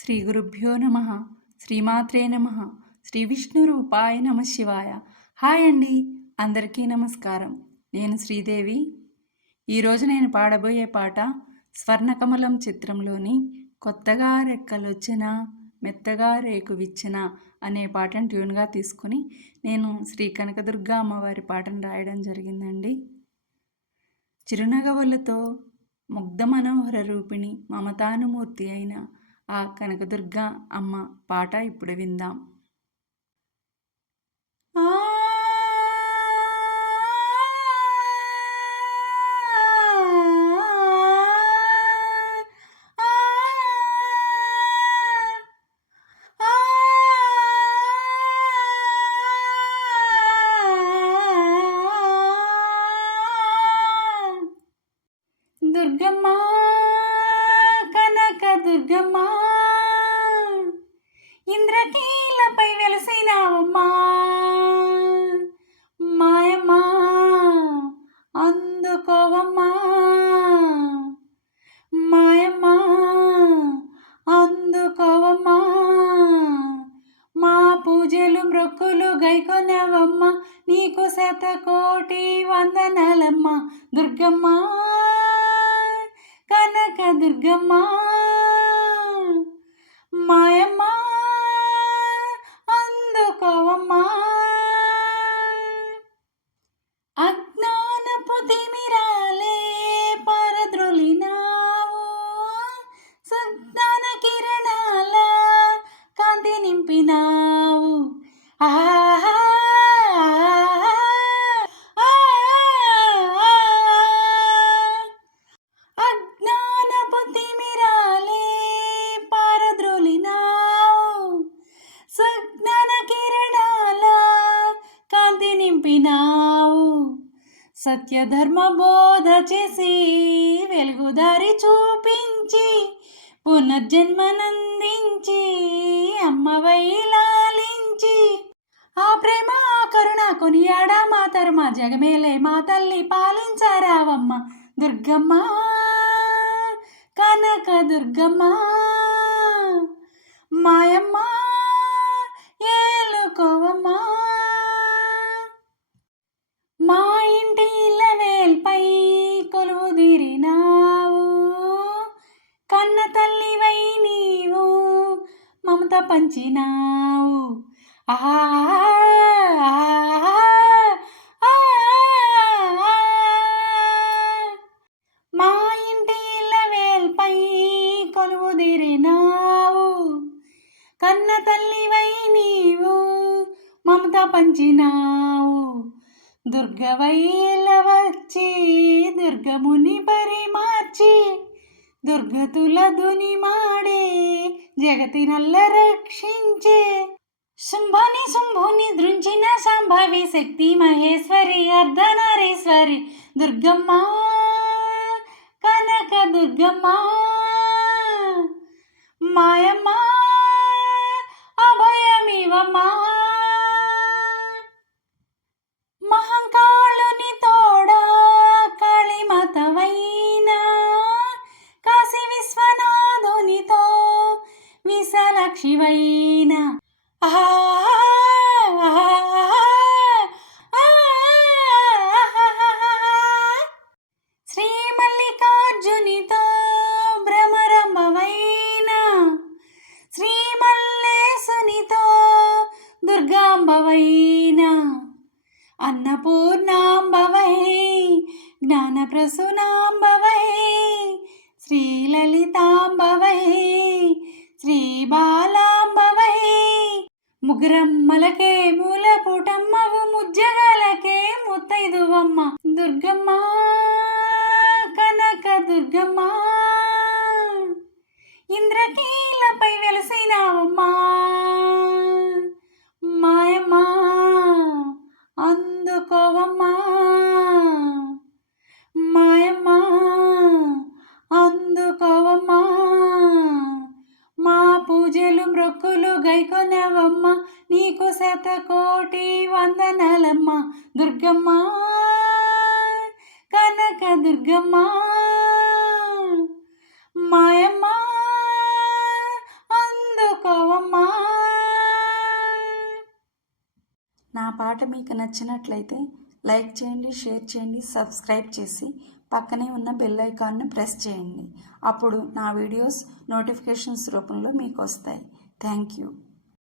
శ్రీ గురుభ్యో నమ. శ్రీమాత్రే నమ. శ్రీ విష్ణురూపాయ నమ శివాయ. హాయ్ అండి, అందరికీ నమస్కారం. నేను శ్రీదేవి. ఈరోజు నేను పాడబోయే పాట స్వర్ణకమలం చిత్రంలోని కొత్తగా రెక్కలొచ్చిన మెత్తగా రేకు విచ్చిన అనే పాటను ట్యూన్గా తీసుకుని నేను శ్రీ కనకదుర్గ అమ్మవారి పాటను రాయడం జరిగిందండి. చిరునగవులతో ముగ్ధ మనోహర రూపిణి మమతానుమూర్తి అయిన ఆ కనకదుర్గ అమ్మ పాట ఇప్పుడు విందాం. దుర్గమ్మ, కనక దుర్గమ్మ, ఇంద్రకీలపై వెలసినావమ్మా, మాయమ్మా అందుకోవమ్మా, మాయమ్మా అందుకోవమ్మా, మా పూజలు మ్రొక్కులు గైకొనవమ్మ, నీకు శతకోటి వందనాలమ్మ. దుర్గమ్మ, కనక దుర్గమ్మ, మాయమ్మ అందుకోవమ్మా. అజ్ఞానపు తిమిరాలే పరద్రోలినావు, సుజ్ఞాన కిరణాల కాంతి నింపినావు. అజ్ఞానపు తిమిరాలే పారద్రోలినావు, సుజ్ఞాన కిరణాల కాంతి నింపినావు. సత్యధర్మ బోధ చేసి వెలుగుదారి చూపించి పునర్జన్మనందించి అమ్మవై లాలించి ఆ ప్రేమ ఆ కరుణ కొనియాడా మా తరుమ జగమేలే మా తల్లి పాలించారావమ్మ. దుర్గమ్మ, కనక దుర్గమ్మ, మాయమ్మ ఏలుకోవమ్మా. మా ఇంటి ఇళ్ళవేల్పై కొలువుదీరినావు, కన్న తల్లివై నీవు మమత పంచినావు. మా ఇంటి ఇళ్ళవేల్పై కొలువుదీరినావు, కన్న తల్లివై నీవు మమత పంచినావు. దుర్గవైల వచ్చి దుర్గముని పరిమార్చి దుర్గతుల దుని మాడే జగతినల్ల రక్షించే శుంభని శుంభుని దృంచిన సంభవి శక్తి మహేశ్వరి అర్ధనారీశ్వరి. దుర్గమ్మ, కనక దుర్గమ్మ, మాయమ్మ అభయమివమ్మా. మహంకాళుని తోడా కాళీమాతవైనా కాశీ విశ్వనాథునితో విశాలాక్షివైనా. శ్రీ మల్లికార్జునితో భ్రమరంభవైనా, శ్రీ మల్లేశునితో దుర్గాంబవైనా, అన్నపూర్ణాంబవై జ్ఞానప్రసూనాంబవై శ్రీలలితాంబవై శ్రీబాలాంబవై, ముగ్గురమ్మలకే మూలపుటమ్మవు ముజ్జగాలకే ముత్తైదువమ్మ. దుర్గమ్మ, కనక దుర్గమ్మ, ఇంద్రకీలపై వెలసినావమ్మా, మాయమ్మ అందుకోవమ్మా, మాయమ్మ అందుకోవమ్మా. మా పూజలు మ్రొక్కులు గైకొనవమ్మ, నీకు శతకోటి వందనాలమ్మ. దుర్గమ్మ, కనక దుర్గమ్మ, మాయమ్మ నా పాట మీకు నచ్చినట్లయితే లైక్ చేయండి, షేర్ చేయండి, సబ్స్క్రైబ్ చేసి పక్కనే ఉన్న బెల్ ఐకాన్ను ప్రెస్ చేయండి. అప్పుడు నా వీడియోస్ నోటిఫికేషన్స్ రూపంలో మీకు వస్తాయి. Thank you.